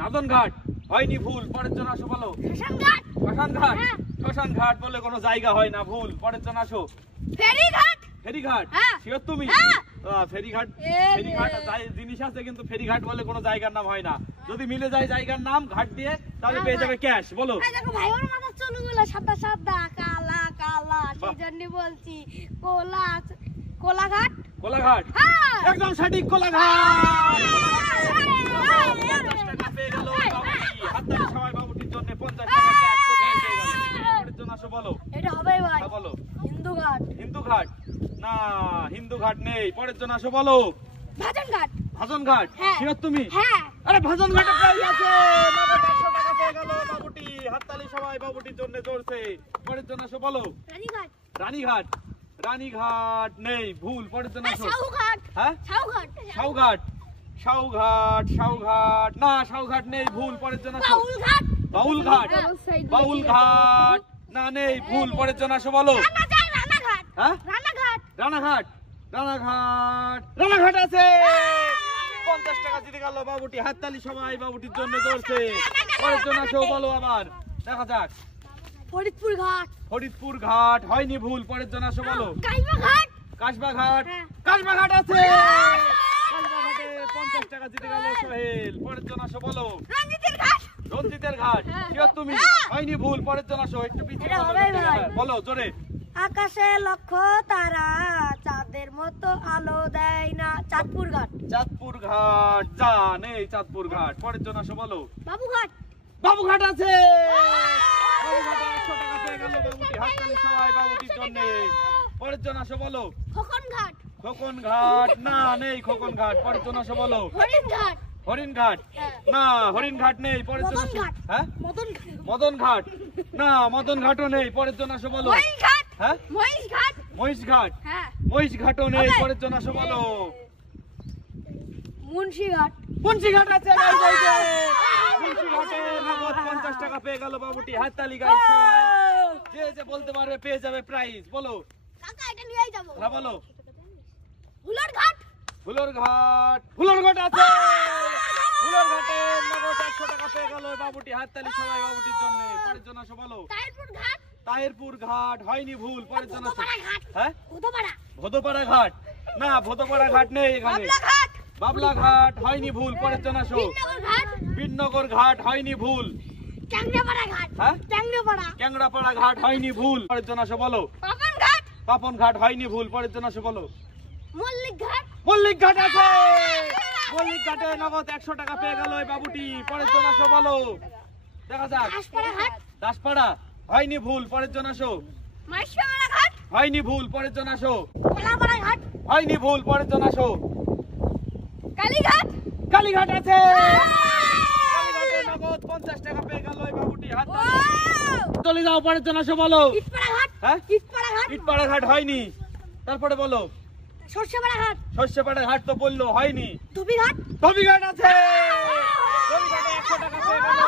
নাদন ঘাট হয়নি, ভুল। পরের জন আসো, বলো। শ্মশান ঘাট। শ্মশান ঘাট বলে কোনো জায়গা হয় না, ভুল। পরের জন আসো। ফেরিঘাট। শিওর তুমি? ফেরিঘাট জিনিস আছে, কিন্তু ফেরিঘাট বলে কোনো জায়গার নাম হয় না। যদি মিলে যায় জায়গার নাম ঘাট দিয়ে, তাহলে পেয়ে যাবে ক্যাশ। বলো। কোলাঘাট। একদম সঠিক, কোলাঘাট। পেয়ে গেল বাবুটি। হাততালি সবাই বাবুটির জন্য। 50 টাকা ক্যাশ কোথায় পেয়ে গেল? পরের জন আসো, বলো। বলো। হিন্দুঘাট না, হিন্দুঘাট নেই। পরের জন আসো, বলো। ভাজন ঘাট। শিওর তুমি? আরে ভাজন ঘাটে প্রাইজ আছে। 100 টাকা পেয়ে গেল বাবুটি। হাততালি সবাই বাবুটির জন্য জোরছে। পরের জন আসো, বলো। রানীঘাট নেই, ভুল। পরের জন আসো। সাউঘাট না, সাউঘাট নেই, ভুল। পরের জন আসো। বাউলঘাট না, নেই, ভুল। পরের জন আসো, বলো। রানাঘাট আছে। 50 টাকা জিতে গেল বাবুটি। হাততালি সবাই বাবুটির জন্য জোরছে। পরের জন আসো, বলো। আবার দেখা যাক। ফরিদপুর ঘাট হয়নি, ভুল। পরের জন আসো, বলো। কাশবাঘাট আছে। কাশবাঘাটে 50 টাকা জিতে গেল সোহেল। পরের জন আসো, বলো। রঞ্জিতের ঘাট। শিওর তুমি? হয়নি, ভুল। পরের জন আসো। একটু পিছিয়ে বলো, জোরে। আকাশে লক্ষ্য তারা, চাঁদের মতো আলো দেয় না। চাঁদপুর ঘাট যা নেই, চাঁদপুর ঘাট। পরের জন আসো, বলো। বাবুঘাট আছে। বাবুঘাটে 100 টাকা পেয়ে গেল বাবুটি। হাততালি সবাই বাবুটির জন্য। পরের জন আসো, বলো। খোকন ঘাট না, নেই, খোকন ঘাট। পরের জন আসো, বলো। হরিণঘাট না, হরিণঘাট নেই। পরের জন আসো। মদন ঘাট না, মদন ঘাটও নেই। পরের জন আসো, বলো। মহিষঘাটও নেই। পরের জন আসো, বলো। মুন্সিঘাট আছে। মুন্সিঘাটে নগদ 50 টাকা পেয়ে গেল বাবুটি। হাততালি গাইস। যে বলতে পারবে পেয়ে যাবে প্রাইজ। বলো। বলো। ফুলরঘাট আছে। ফুলরঘাটে নগদ 100 টাকা পেয়ে গেল বাবুটি। হাততালি সবাই বাবুটির জন্য। পরের জন আসো, বলো। তাহিরপুর ঘাট হয়নি, ভুল। পরের জন আসো। ভোদপাড়া ঘাট না, ভোদপাড়া ঘাট নেই এখানে। বাবলা ঘাট হয়নি, ভুল। পরের জন আসো। বিননগর ঘাট হয়নি, ভুল। ক্যাংড়াপাড়া ঘাট হয়নি, ভুল। পরের জন আসো, বলো। পাপন ঘাট হয়নি, ভুল। পরের জন আসো, বলো। মল্লিক ঘাট আছে। মল্লিক ঘাটে নগদ 100 টাকা পেয়ে গেল বাবুটি। পরের জন আসো, বলো। দেখা যাক। দাসপাড়া হয়নি, ভুল। পরের জন আসো। হয়নি, ভুল। পরের জন আসো। হয়নি, ভুল। পরের জন আসো। কালীঘাট আছে। কালীঘাটে নগদ 50 টাকা পেয়ে গেল বাবুটি। চলে যাও। পরের জন আসো, বলো। ইটপাড়া ঘাট হয়নি। তারপরে বলো। সর্ষেপাড়া ঘাট তো বললো, হয়নি। ধোবিঘাট আছে। ধোবিঘাটে 100 টাকা পেয়ে গেল।